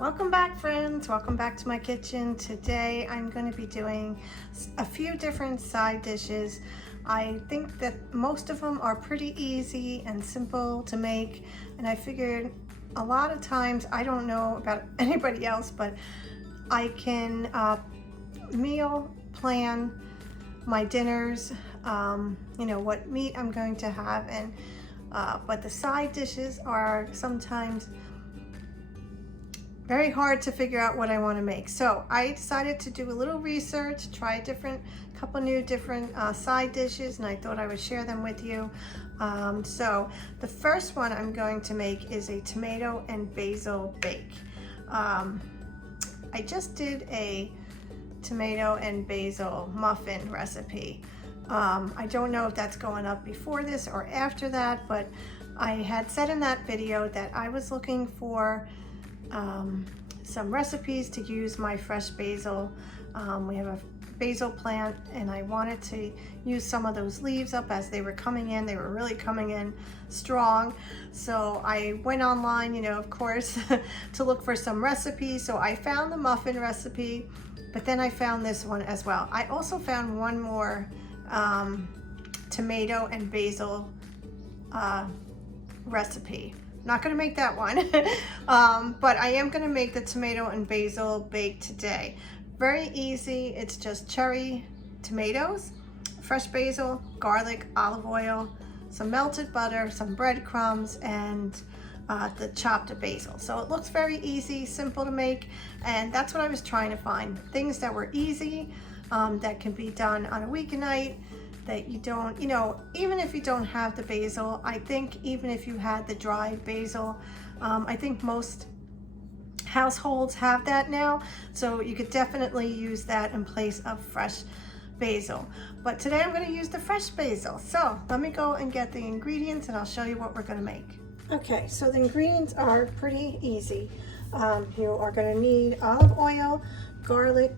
Welcome back, friends. Welcome back to my kitchen. Today I'm going to be doing a few different side dishes. I think that most of them are pretty easy and simple to make, and I figured a lot of times, I don't know about anybody else, but I can meal plan my dinners, you know, what meat I'm going to have, and but the side dishes are sometimes very hard to figure out what I want to make. So I decided to do a little research, try a couple new different side dishes, and I thought I would share them with you. So the first one I'm going to make is a tomato and basil bake. I just did a tomato and basil muffin recipe. I don't know if that's going up before this or after that, but I had said in that video that I was looking for some recipes to use my fresh basil. We have a basil plant, and I wanted to use some of those leaves up as they were coming in. They were really coming in strong. So I went online, you know, of course, to look for some recipes. So I found the muffin recipe, but then I found this one as well. I also found one more tomato and basil recipe. Not going to make that one, but I am going to make the tomato and basil bake today. Very easy. It's just cherry tomatoes, fresh basil, garlic, olive oil, some melted butter, some breadcrumbs, and the chopped basil. So it looks very easy, simple to make, and that's what I was trying to find. Things that were easy, that can be done on a weeknight, that you don't, you know, even if you don't have the basil, I think even if you had the dried basil, I think most households have that now, so you could definitely use that in place of fresh basil. But today I'm going to use the fresh basil. So let me go and get the ingredients, and I'll show you what we're going to make. Okay, so the ingredients are pretty easy. You are going to need olive oil, garlic,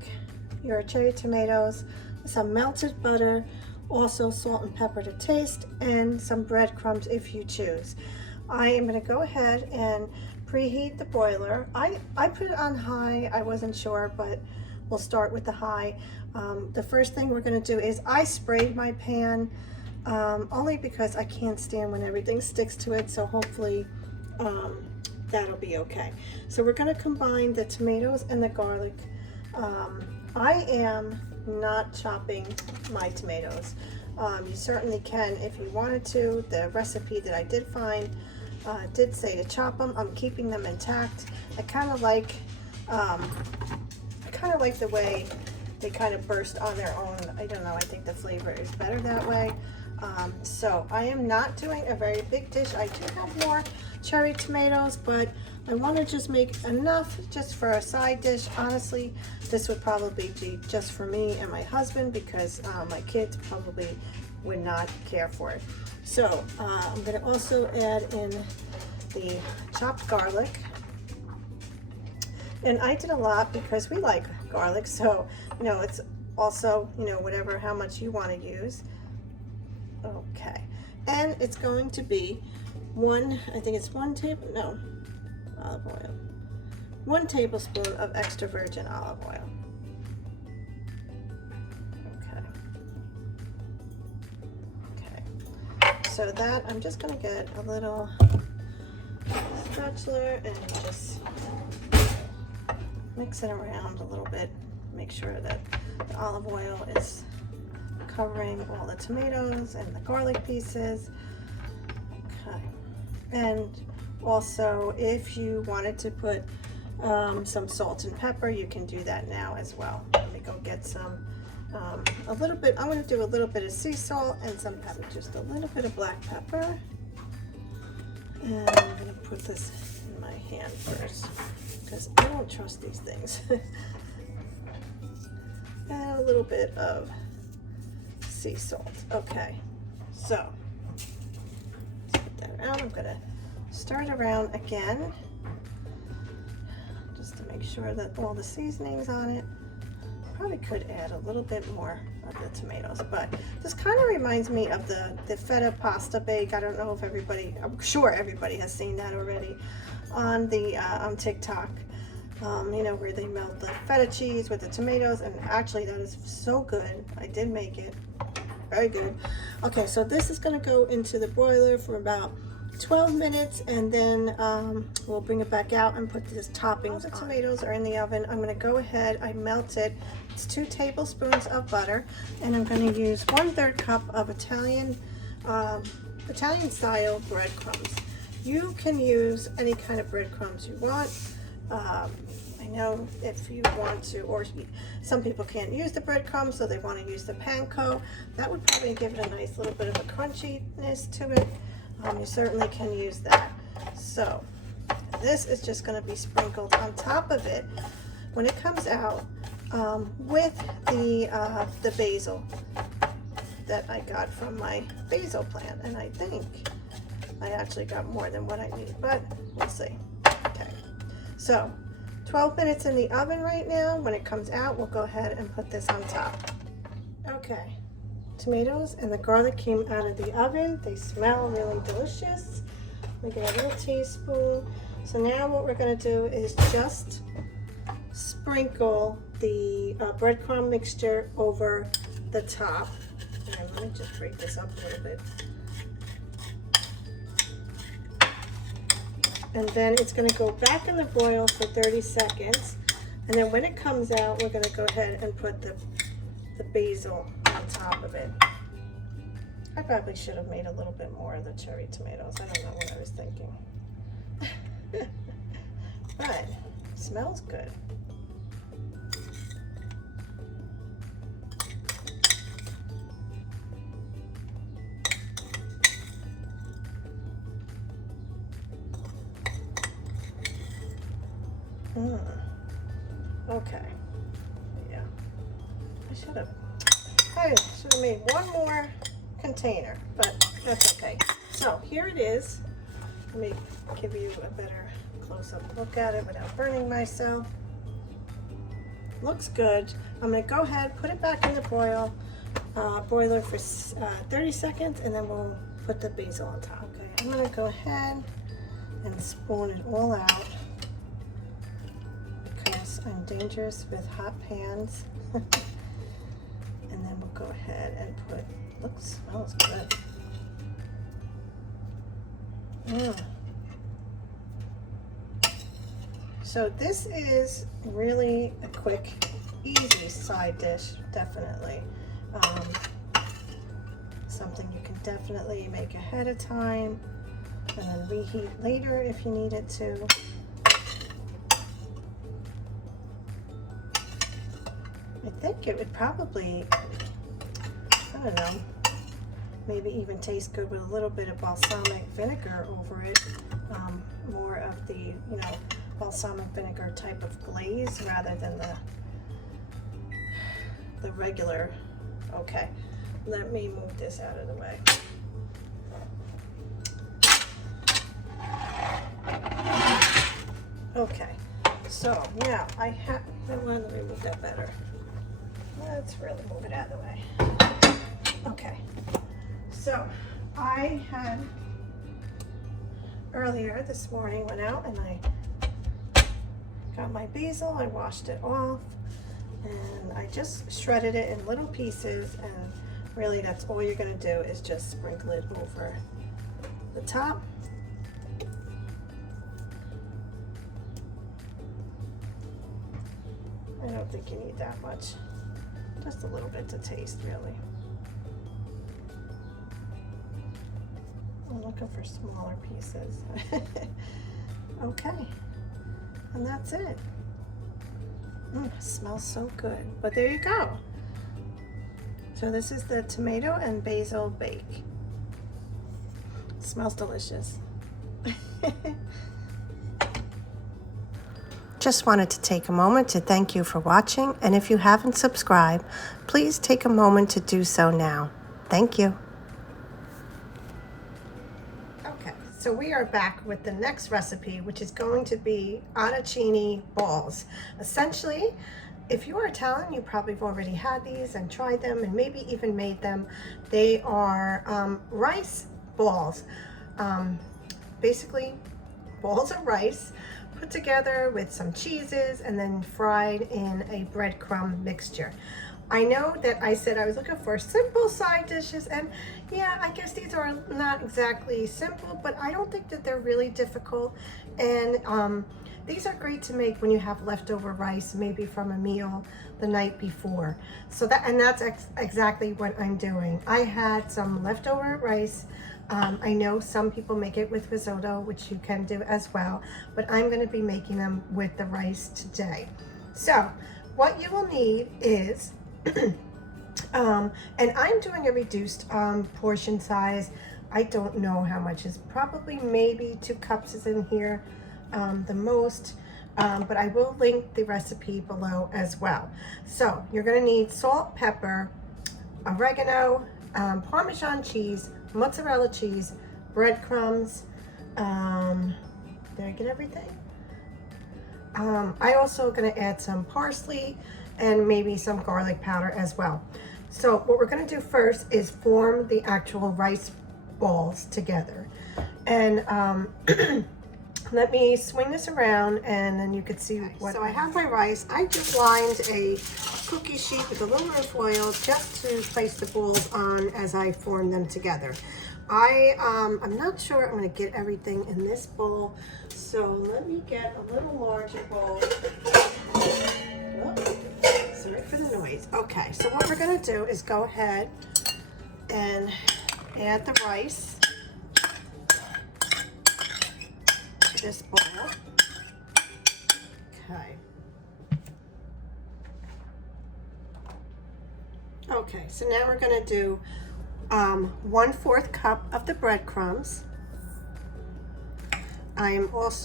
your cherry tomatoes, some melted butter, also salt and pepper to taste, and some breadcrumbs if you choose. I am going to go ahead and preheat the boiler. I put it on high. I wasn't sure, but we'll start with the high. The first thing we're going to do is I sprayed my pan only because I can't stand when everything sticks to it, so hopefully that'll be okay. So we're going to combine the tomatoes and the garlic. I am not chopping my tomatoes. You certainly can if you wanted to. The recipe that I did find did say to chop them. I'm keeping them intact. I kind of like the way they kind of burst on their own. I don't know, I think the flavor is better that way. So I am not doing a very big dish. I do have more cherry tomatoes, but I want to just make enough just for a side dish. Honestly, this would probably be just for me and my husband, because my kids probably would not care for it. So I'm going to also add in the chopped garlic. And I did a lot because we like garlic, so you know, it's also, you know, whatever, how much you want to use. Okay, and it's going to be one tablespoon of extra virgin olive oil. Okay, so that I'm just going to get a little spatula and just mix it around a little bit, make sure that the olive oil is covering all the tomatoes and the garlic pieces. Okay, and also if you wanted to put some salt and pepper, you can do that now as well. Let me go get some, a little bit. I'm going to do a little bit of sea salt and some pepper, just a little bit of black pepper. And I'm going to put this in my hand first, because I don't trust these things. And a little bit of sea salt. Okay, so let's put that around. I'm going to stir it around again, just to make sure that all the seasoning's on it. Probably could add a little bit more of the tomatoes, but this kind of reminds me of the feta pasta bake. I don't know if everybody, I'm sure everybody has seen that already on the on TikTok. you know, where they melt the feta cheese with the tomatoes, and actually that is so good. I did make it. Very good. Okay, so this is going to go into the broiler for about 12 minutes, and then we'll bring it back out and put this toppings on. The tomatoes are in the oven. I'm going to go ahead, I melted, it's 2 tablespoons of butter, and I'm going to use 1/3 cup of Italian style breadcrumbs. You can use any kind of breadcrumbs you want. I know if you want to, or some people can't use the breadcrumbs, so they want to use the panko. That would probably give it a nice little bit of a crunchiness to it. You certainly can use that. So this is just going to be sprinkled on top of it when it comes out with the basil that I got from my basil plant, and I think I actually got more than what I need, but we'll see. Okay, so 12 minutes in the oven right now. When it comes out, we'll go ahead and put this on top. Okay, tomatoes and the garlic came out of the oven. They smell really delicious. We get a little teaspoon. So now what we're going to do is just sprinkle the breadcrumb mixture over the top. And let me just break this up a little bit. And then it's going to go back in the broil for 30 seconds. And then when it comes out, we're going to go ahead and put the basil on top of it. I probably should have made a little bit more of the cherry tomatoes. I don't know what I was thinking. But it smells good. Okay. Yeah. I should have made one more container, but that's okay. So here it is. Let me give you a better close-up look at it without burning myself. Looks good. I'm going to go ahead, put it back in the broiler for 30 seconds, and then we'll put the basil on top. Okay, I'm going to go ahead and spoon it all out, because I'm dangerous with hot pans. And then we'll go ahead and put, smells good. So this is really a quick, easy side dish, definitely. Something you can definitely make ahead of time and then reheat later if you need it to. I think it would probably, I don't know, maybe even taste good with a little bit of balsamic vinegar over it. More of the, you know, balsamic vinegar type of glaze rather than the regular. Okay, let me move this out of the way. Okay, so now I have, let me move that better. Let's really move it out of the way. Okay, so I had earlier this morning went out and I got my basil, I washed it off, and I just shredded it in little pieces, and really that's all you're going to do is just sprinkle it over the top. I don't think you need that much, just a little bit to taste really. I'm looking for smaller pieces. Okay, and that's it. It smells so good, but there you go. So this is the tomato and basil bake. It smells delicious. Just wanted to take a moment to thank you for watching, and if you haven't subscribed, please take a moment to do so now. Thank you. Okay, so we are back with the next recipe, which is going to be Annachini Balls. Essentially, if you are Italian, you probably have already had these and tried them and maybe even made them. They are rice balls. Basically, balls of rice put together with some cheeses and then fried in a breadcrumb mixture. I know that I said I was looking for simple side dishes, and yeah, I guess these are not exactly simple, but I don't think that they're really difficult. And these are great to make when you have leftover rice, maybe from a meal the night before. So that's exactly what I'm doing. I had some leftover rice. I know some people make it with risotto, which you can do as well, but I'm going to be making them with the rice today. So what you will need is and I'm doing a reduced portion size. I don't know how much is probably maybe 2 cups is in here, the most, but I will link the recipe below as well. So you're going to need salt, pepper, oregano, Parmesan cheese, mozzarella cheese, breadcrumbs. Did I get everything? I also going to add some parsley and maybe some garlic powder as well. So what we're going to do first is form the actual rice balls together. And let me swing this around and then you can see what. So I have my rice. I just lined a cookie sheet with aluminum foil just to place the balls on as I form them together. I'm not sure I'm going to get everything in this bowl, so let me get a little larger bowl. Oh, sorry for the noise. Okay, so what we're going to do is go ahead and add the rice to this bowl. Okay. Okay, so now we're going to do 1/4 cup of the breadcrumbs. I'm just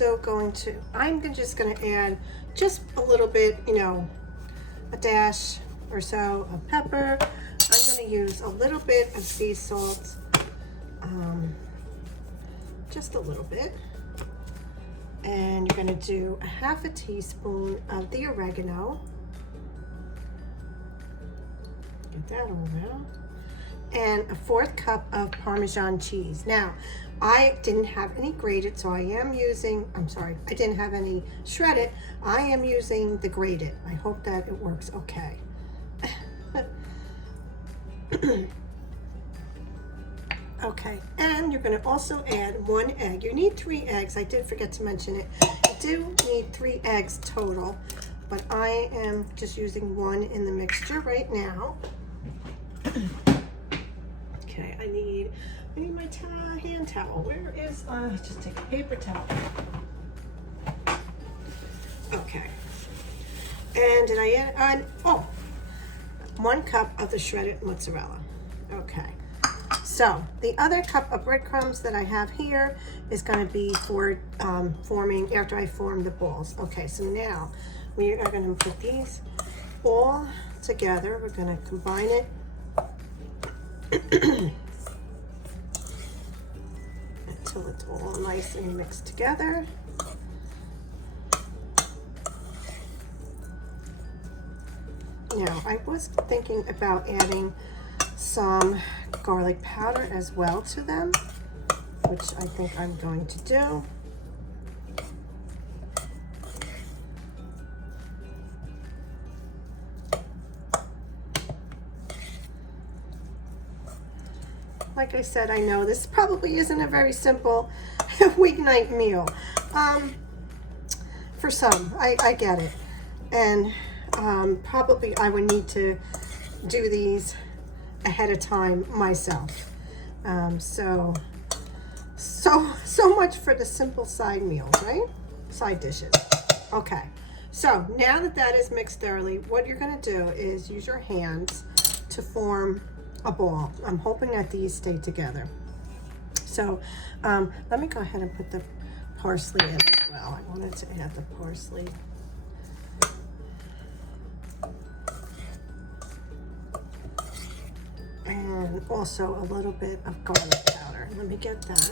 going to add just a little bit, a dash or so of pepper. I'm going to use a little bit of sea salt, just a little bit. And you're going to do 1/2 teaspoon of the oregano. Get that all out. And 1/4 cup of Parmesan cheese. Now, I didn't have any grated, so I didn't have any shredded. I am using the grated. I hope that it works okay. Okay, and you're going to also add 1 egg. You need 3 eggs. I did forget to mention it. You do need 3 eggs total, but I am just using 1 in the mixture right now. Okay, I need my hand towel. Where is, just take a paper towel. Okay. And did I add, 1 cup of the shredded mozzarella. Okay. So the other cup of breadcrumbs that I have here is going to be for forming, after I form the balls. Okay, so now we are going to put these all together. We're going to combine it. Until it's all nice and mixed together. Now, I was thinking about adding some garlic powder as well to them, which I think I'm going to do. Like I said, I know this probably isn't a very simple weeknight meal. For some, I get it. And probably I would need to do these ahead of time myself. So much for the simple side meals, right? Side dishes. Okay, so now that is mixed thoroughly, what you're going to do is use your hands to form a ball. I'm hoping that these stay together. So let me go ahead and put the parsley in as well. I wanted to add the parsley. And also a little bit of garlic powder. Let me get that.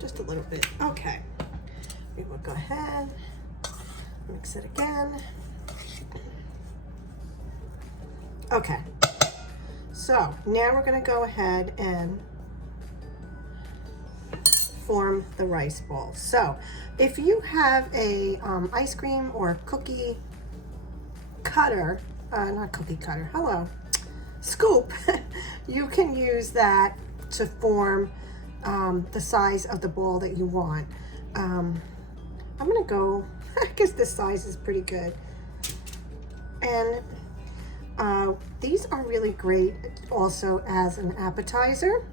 Just a little bit. Okay. We will go ahead, mix it again. Okay. So now we're going to go ahead and form the rice ball. So if you have a ice cream or cookie cutter, not cookie cutter, hello, scoop, you can use that to form the size of the ball that you want. I'm gonna go, I guess this size is pretty good. And these are really great also as an appetizer.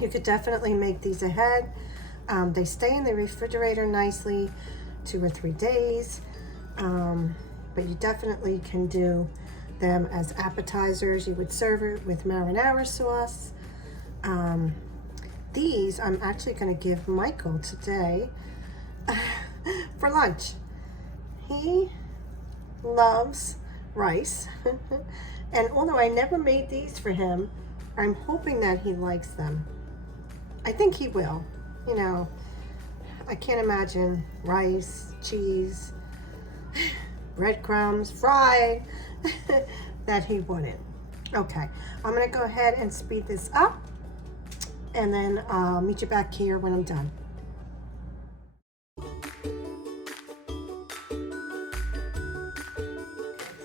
You could definitely make these ahead. They stay in the refrigerator nicely 2 or 3 days, but you definitely can do them as appetizers. You would serve it with marinara sauce. These I'm actually going to give Michael today for lunch. He loves rice, and although I never made these for him, I'm hoping that he likes them. I think he will. You know, I can't imagine rice, cheese, breadcrumbs, fried, that he wouldn't. Okay, I'm gonna go ahead and speed this up, and then I'll meet you back here when I'm done.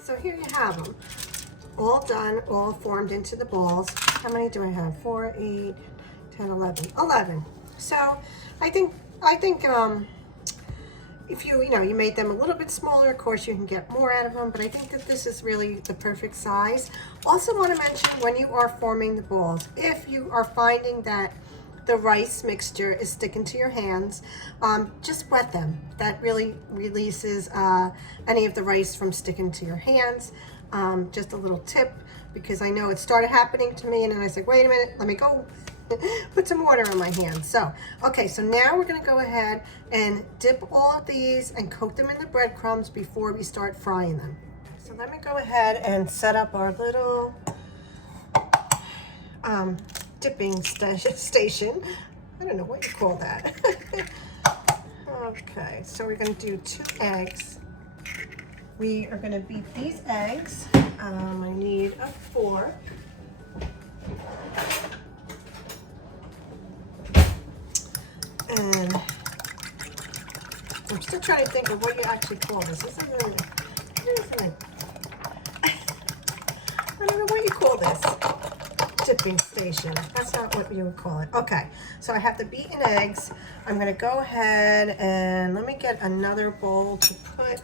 So here you have them, all done, all formed into the balls. How many do I have? 4, 8, 10, 11. 11. So I think if you made them a little bit smaller, of course you can get more out of them, but I think that this is really the perfect size. Also want to mention, when you are forming the balls, if you are finding that the rice mixture is sticking to your hands, just wet them. That really releases any of the rice from sticking to your hands. Just a little tip, because I know it started happening to me, and then I said, wait a minute, let me go put some water on my hands. So, okay, so now we're gonna go ahead and dip all of these and coat them in the breadcrumbs before we start frying them. So let me go ahead and set up our little dipping station. I don't know what you call that. Okay, so we're gonna do 2 eggs. We are gonna beat these eggs. I need a fork. And I'm still trying to think of what you actually call this. This isn't it? I don't know what you call this. Dipping station. That's not what you would call it. Okay, so I have the beaten eggs. I'm going to go ahead and let me get another bowl to put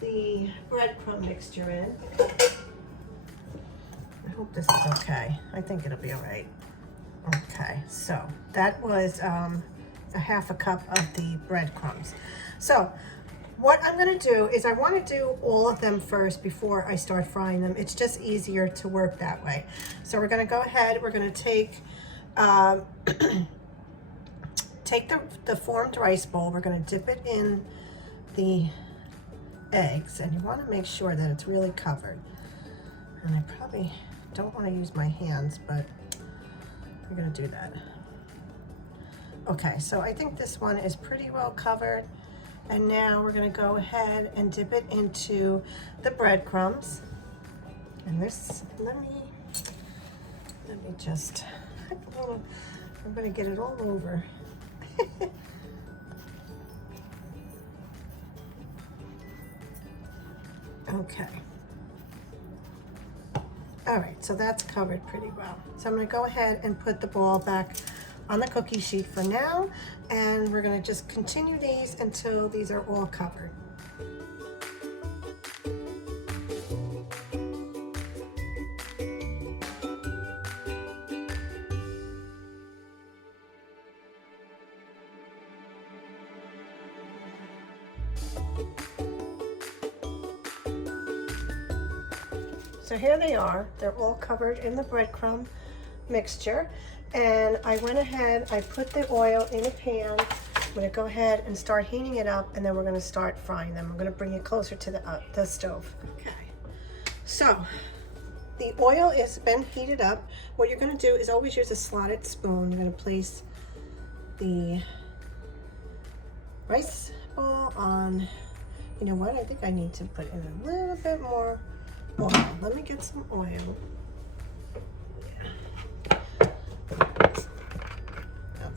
the breadcrumb mixture in. I hope this is okay. I think it'll be all right. Okay, so that was a 1/2 cup of the breadcrumbs. So what I'm going to do is I want to do all of them first before I start frying them. It's just easier to work that way. So we're going to go ahead, we're going to take take the formed rice bowl, we're going to dip it in the eggs, and you want to make sure that it's really covered. And I probably don't want to use my hands, but we're going to do that. Okay, so I think this one is pretty well covered. And now we're going to go ahead and dip it into the breadcrumbs. And this, let me just, I'm going to get it all over. Okay. All right, so that's covered pretty well. So I'm going to go ahead and put the ball back on the cookie sheet for now, and we're going to just continue these until these are all covered. So here they are. They're all covered in the breadcrumb mixture. And I went ahead, I put the oil in a pan. I'm going to go ahead and start heating it up, and then we're going to start frying them. I'm going to bring it closer to the stove. Okay. So the oil has been heated up. What you're going to do is always use a slotted spoon. You're going to place the rice ball on. You know what? I think I need to put in a little bit more oil. Let me get some oil.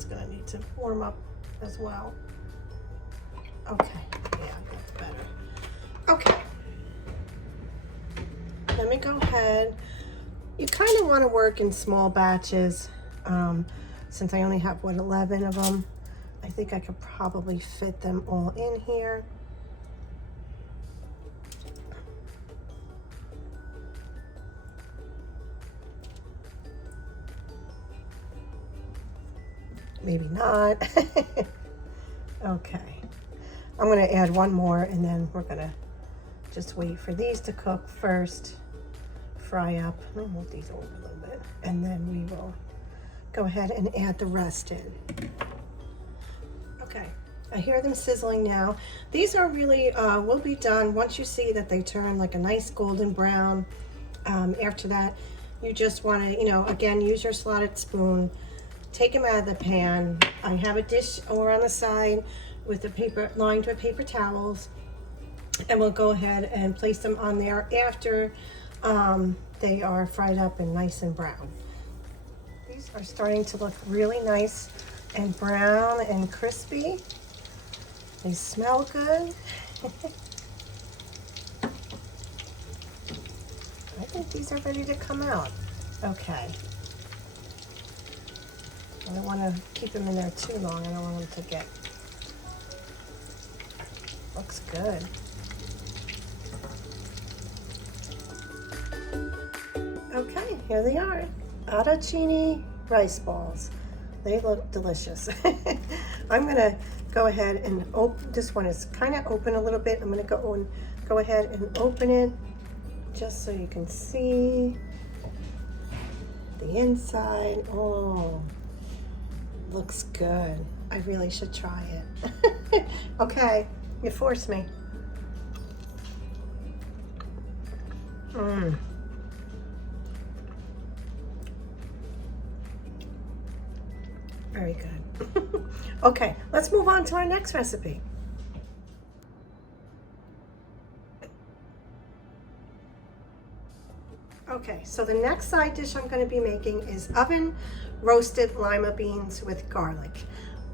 it's gonna need to warm up as well. Okay, yeah, that's better. Okay, let me go ahead. You kind of want to work in small batches. Since I only have, what, 11 of them, I think I could probably fit them all in here. Maybe not. Okay, I'm gonna add one more and then we're gonna just wait for these to cook first, fry up. I'll move these over a little bit, and then we will go ahead and add the rest in. Okay, I hear them sizzling now. These are really, will be done once you see that they turn like a nice golden brown. After that, you just wanna, you know, again, use your slotted spoon, take them out of the pan. I have a dish over on the side with a paper, lined with paper towels, and we'll go ahead and place them on there after they are fried up and nice and brown. These are starting to look really nice and brown and crispy. They smell good. I think these are ready to come out. Okay. I don't want to keep them in there too long. I don't want them to get... Looks good. Okay, here they are. Annachini rice balls. They look delicious. I'm gonna go ahead and open, this one is kind of open a little bit. I'm gonna go ahead and open it just so you can see the inside. Oh, looks good. I really should try it. Okay, you forced me. Very good. Okay, let's move on to our next recipe. Okay, so the next side dish I'm going to be making is oven roasted lima beans with garlic.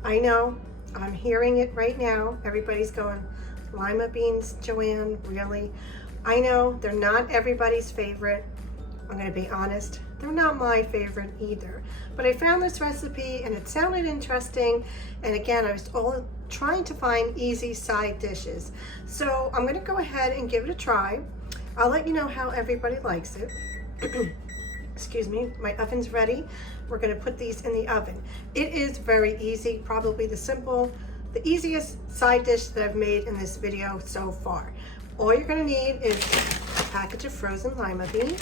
I know, I'm hearing it right now. Everybody's going, lima beans, Joanne, really? I know they're not everybody's favorite. I'm going to be honest, they're not my favorite either. But I found this recipe and it sounded interesting. And again, I was trying to find easy side dishes. So I'm going to go ahead and give it a try. I'll let you know how everybody likes it. Excuse me, my oven's ready. We're going to put these in the oven. It is very easy, probably the easiest side dish that I've made in this video so far. All you're going to need is a package of frozen lima beans,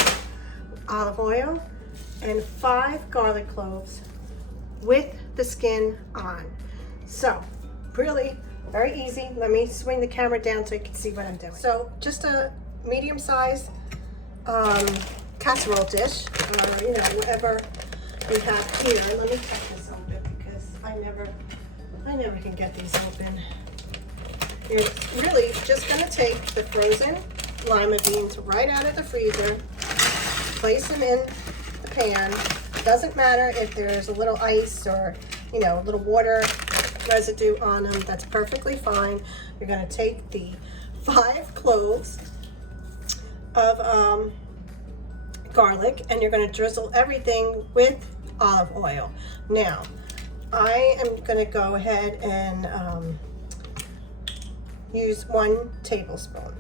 olive oil, and 5 garlic cloves with the skin on. So really very easy. Let me swing the camera down so you can see what I'm doing. So just a medium-sized casserole dish, or you know, whatever we have here. Let me cut this open because I never can get these open. It's really just going to take the frozen lima beans right out of the freezer, place them in the pan. Doesn't matter if there's a little ice or, you know, a little water residue on them. That's perfectly fine. You're going to take the 5 cloves of garlic and you're going to drizzle everything with olive oil. Now, I am going to go ahead and use 1 tablespoon,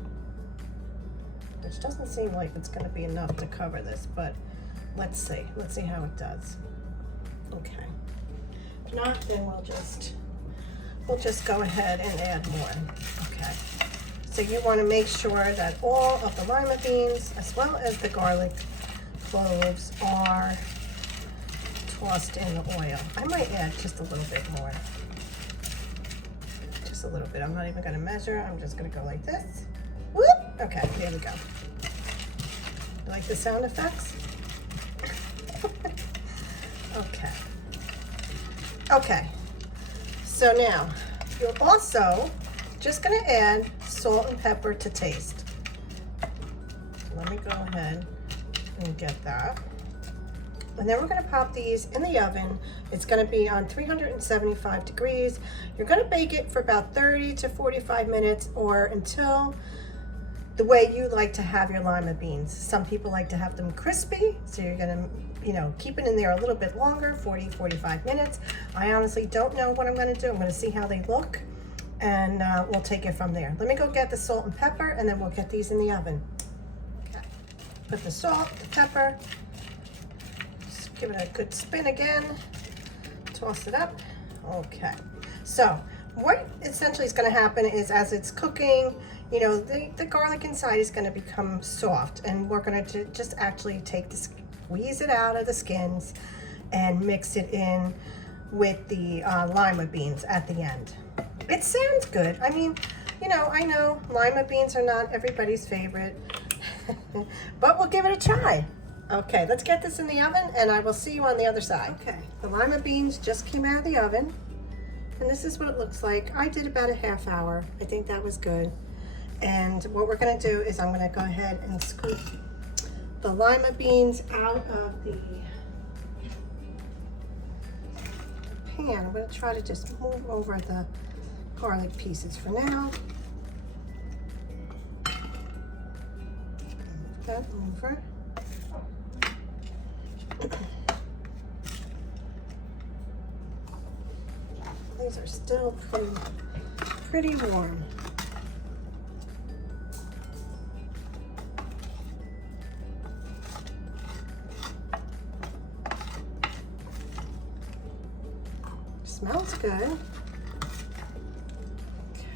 which doesn't seem like it's going to be enough to cover this, but let's see how it does. Okay, if not, then we'll just go ahead and add more. Okay, so you want to make sure that all of the lima beans as well as the garlic cloves are tossed in the oil. I might add just a little bit more. Just a little bit. I'm not even going to measure. I'm just going to go like this. Whoop! Okay, here we go. You like the sound effects? Okay. Okay. So now, you're also just going to add salt and pepper to taste. So let me go ahead and get that. And then we're gonna pop these in the oven. It's gonna be on 375 degrees. You're gonna bake it for about 30 to 45 minutes or until the way you like to have your lima beans. Some people like to have them crispy, so you're gonna, you know, keep it in there a little bit longer, 40, 45 minutes. I honestly don't know what I'm gonna do. I'm gonna see how they look, and we'll take it from there. Let me go get the salt and pepper, and then we'll get these in the oven. Okay. Put the salt, the pepper, just give it a good spin again, toss it up. Okay, so what essentially is gonna happen is as it's cooking, you know, the garlic inside is gonna become soft, and we're gonna just actually squeeze it out of the skins and mix it in with the lima beans at the end. It sounds good. I mean, you know, I know lima beans are not everybody's favorite, but we'll give it a try. Okay, let's get this in the oven and I will see you on the other side. Okay, the lima beans just came out of the oven, and this is what it looks like. I did about a half hour. I think that was good. And what we're gonna do is I'm gonna go ahead and scoop the lima beans out of the pan. I'm gonna try to just move over the garlic pieces for now. Move that over. These are still pretty warm. Smells good. Okay.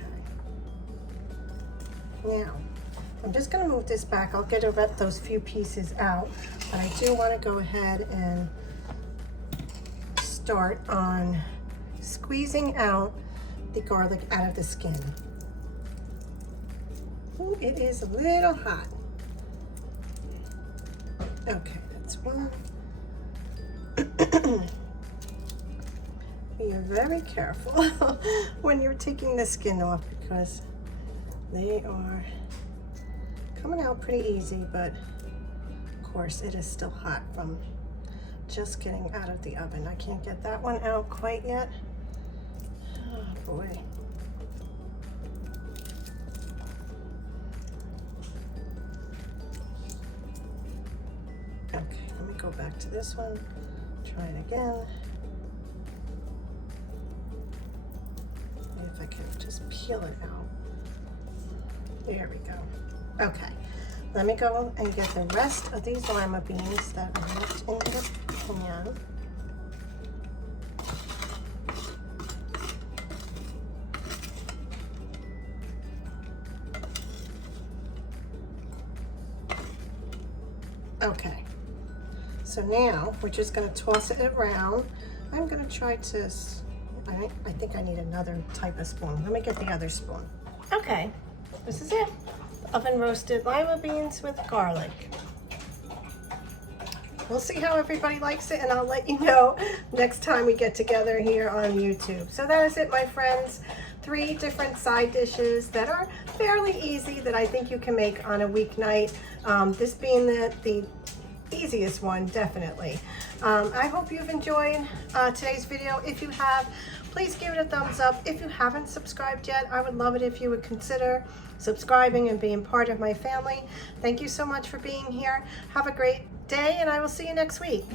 Now, I'm just going to move this back. I'll get those few pieces out, but I do want to go ahead and start on squeezing out the garlic out of the skin. Ooh, it is a little hot. Okay, that's one. Be very careful when you're taking the skin off, because they are coming out pretty easy, but of course it is still hot from just getting out of the oven. I can't get that one out quite yet. Oh boy. Okay, let me go back to this one, try it again. If I can just peel it out. There we go. Okay, let me go and get the rest of these lima beans that are left in the pan. Okay, so now we're just going to toss it around. I'm going to try to, I think I need another type of spoon. Let me get the other spoon. Okay, this is it. Oven roasted lima beans with garlic. We'll see how everybody likes it, and I'll let you know next time we get together here on YouTube. So that is it, my friends. 3 different side dishes that are fairly easy that I think you can make on a weeknight. This being the easiest one, definitely. I hope you've enjoyed today's video. If you have, please give it a thumbs up. If you haven't subscribed yet, I would love it if you would consider subscribing and being part of my family. Thank you so much for being here. Have a great day, and I will see you next week.